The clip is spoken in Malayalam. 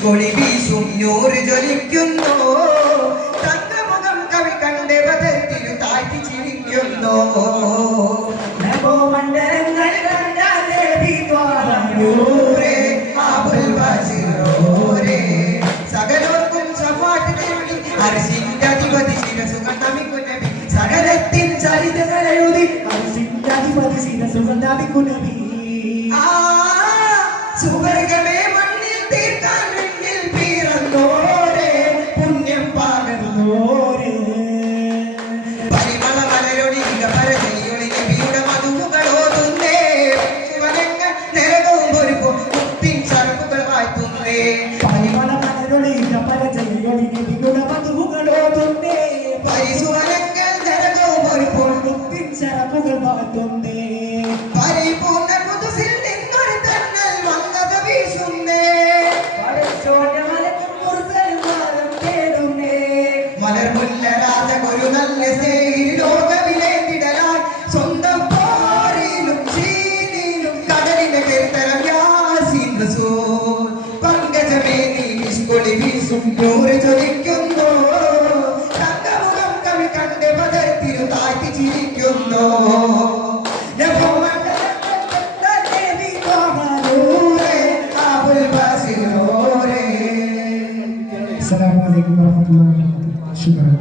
മിസ്കൊളി വീശും നൂറ് ജ്വലിക്കുന്നു. തങ്കമുഖം കവി കണ്ട് പദത്തിനു താഴ്ത്തി ചിരിക്കുന്നു. നവോമണ്ഡലങ്ങൾ കണ്ട ദേവി നൂറേ ആബുൽ ബശീറോരേ സകലോർക്കും സഫാറ്റ് തേടി അർശിന്റെ അധിപതി ശിരസുകൾ നമിക്കും നബി സകലത്തിൻ ചരിതങ്ങളെഴുതി അധിപതി സുഗന്ധാഭിക്കുനബി ആ സുവർഗമേ പരിമള കപ്പല ചെല്ലിയൊളി നബിയുടെ മധുവുകളോതുന്നേ പരിസുവനങ്ങൾ നിരകവും ഒരു മുത്തിൻ ചരപ്പുകൾ മാറ്റുന്നേ പരിപൂർണ പുതുസിൽ നിന്നൊരു തന്നൽ വന്നത് വീശുന്നേ മലർമുല്ലരാത ഒരു നല്ല സ്നേഹി ലോകവിലേതിടലാൻ സ്വന്തം പോരിലും ചീനിലും കടലിന്റെ കീർത്തനം യാസീൻ നിന്നോട് ചൊരിക്കുന്നു തങ്കമുഖം കവി കണ്ട് പതരത്തിരു താഴ്ത്തി ചിരിക്കുന്നു. അസ്സലാമു അലൈക്കും വറഹ്മത്തുള്ളാഹി വബറകാതുഹു. ശുക്രാൻ